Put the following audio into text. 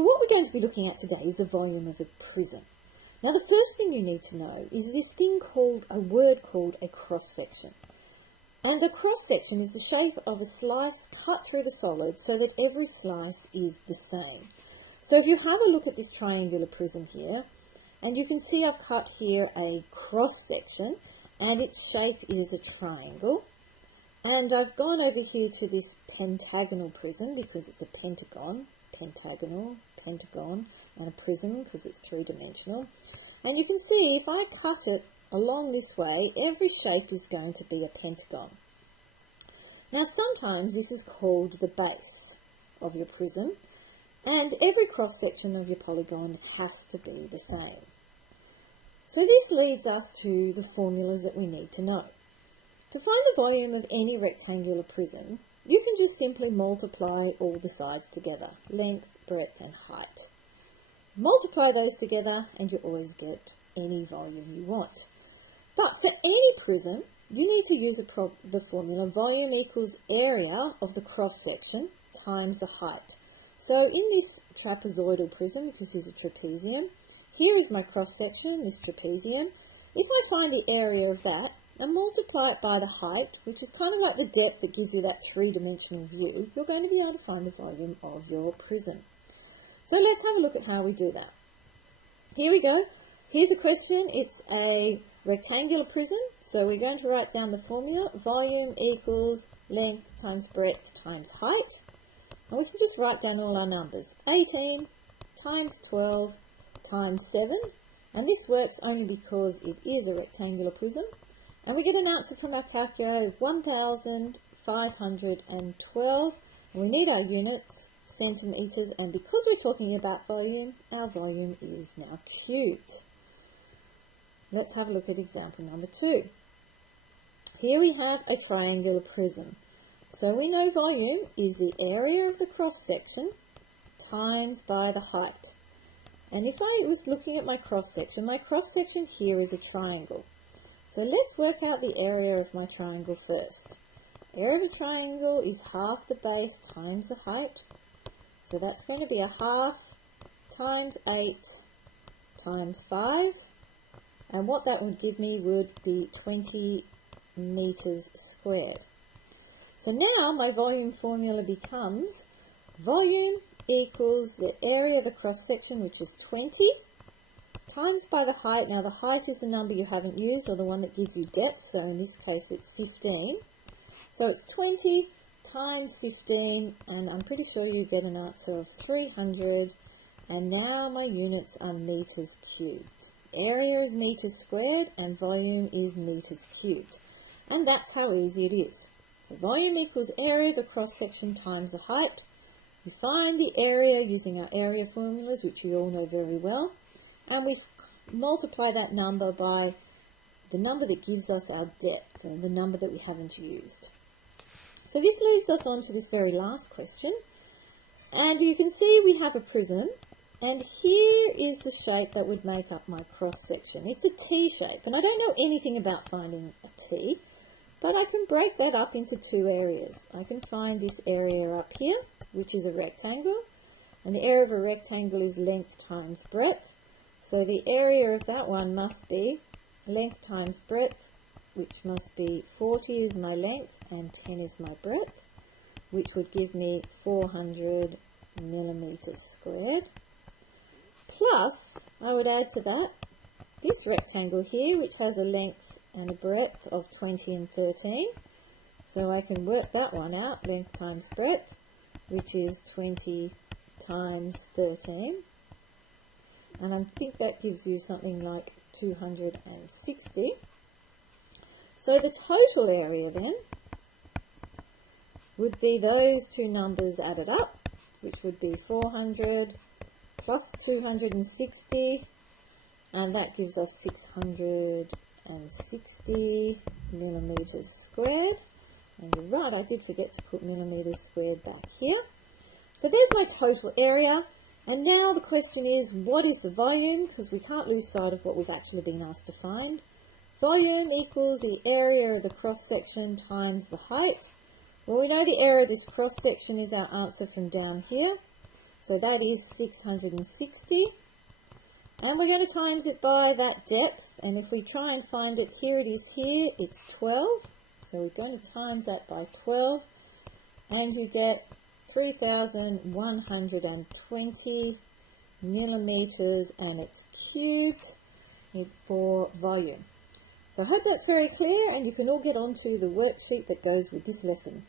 So what we're going to be looking at today is the volume of a prism. Now the first thing you need to know is this thing called, a word called a cross-section. And a cross-section is the shape of a slice cut through the solid so that every slice is the same. So if you have a look at this triangular prism here, and you can see I've cut here a cross-section, and its shape is a triangle. And I've gone over here to this pentagonal prism because it's a pentagon, pentagonal, pentagon, and a prism because it's three-dimensional. And you can see if I cut it along this way, every shape is going to be a pentagon. Now sometimes this is called the base of your prism, and every cross-section of your polygon has to be the same. So this leads us to the formulas that we need to know. To find the volume of any rectangular prism, you can just simply multiply all the sides together, length, breadth and height. Multiply those together and you always get any volume you want. But for any prism, you need to use the formula volume equals area of the cross-section times the height. So in this trapezoidal prism, because this is a trapezium, here is my cross-section, this trapezium. If I find the area of that and multiply it by the height, which is kind of like the depth that gives you that three-dimensional view, you're going to be able to find the volume of your prism. So let's have a look at how we do that. Here we go. Here's a question. It's a rectangular prism, so we're going to write down the formula. Volume equals length times breadth times height. And we can just write down all our numbers. 18 times 12 times 7. And this works only because it is a rectangular prism. And we get an answer from our calculator of 1,512. And we need our units, centimetres, and because we're talking about volume, our volume is now cubed. Let's have a look at example number 2. Here we have a triangular prism. So we know volume is the area of the cross-section times by the height. And if I was looking at my cross-section here is a triangle. So let's work out the area of my triangle first. Area of a triangle is half the base times the height. So that's going to be a half times 8 times 5. And what that would give me would be 20 meters squared. So now my volume formula becomes volume equals the area of the cross-section, which is 20, times by the height. Now the height is the number you haven't used, or the one that gives you depth, so in this case it's 15. So it's 20 times 15, and I'm pretty sure you get an answer of 300, and now my units are meters cubed. Area is meters squared, and volume is meters cubed. And that's how easy it is. So volume equals area of the cross-section times the height. We find the area using our area formulas, which you all know very well, and we multiply that number by the number that gives us our depth, and the number that we haven't used. So this leads us on to this very last question, and you can see we have a prism, and here is the shape that would make up my cross-section. It's a T shape, and I don't know anything about finding a T, but I can break that up into two areas. I can find this area up here, which is a rectangle, and the area of a rectangle is length times breadth. So the area of that one must be length times breadth, which must be 40 is my length and 10 is my breadth, which would give me 400 millimeters squared. Plus, I would add to that this rectangle here, which has a length and a breadth of 20 and 13. So I can work that one out, length times breadth, which is 20 times 13. And I think that gives you something like 260. So the total area then would be those two numbers added up, which would be 400 plus 260, and that gives us 660 millimeters squared. And you're right, I did forget to put millimeters squared back here. So there's my total area. And now the question is, what is the volume? Because we can't lose sight of what we've actually been asked to find. Volume equals the area of the cross-section times the height. Well, we know the area of this cross-section is our answer from down here. So that is 660. And we're going to times it by that depth. And if we try and find it, here it is here, it's 12. So we're going to times that by 12. And you get 3,120 millimeters, and it's cubed for volume. So I hope that's very clear, and you can all get onto the worksheet that goes with this lesson.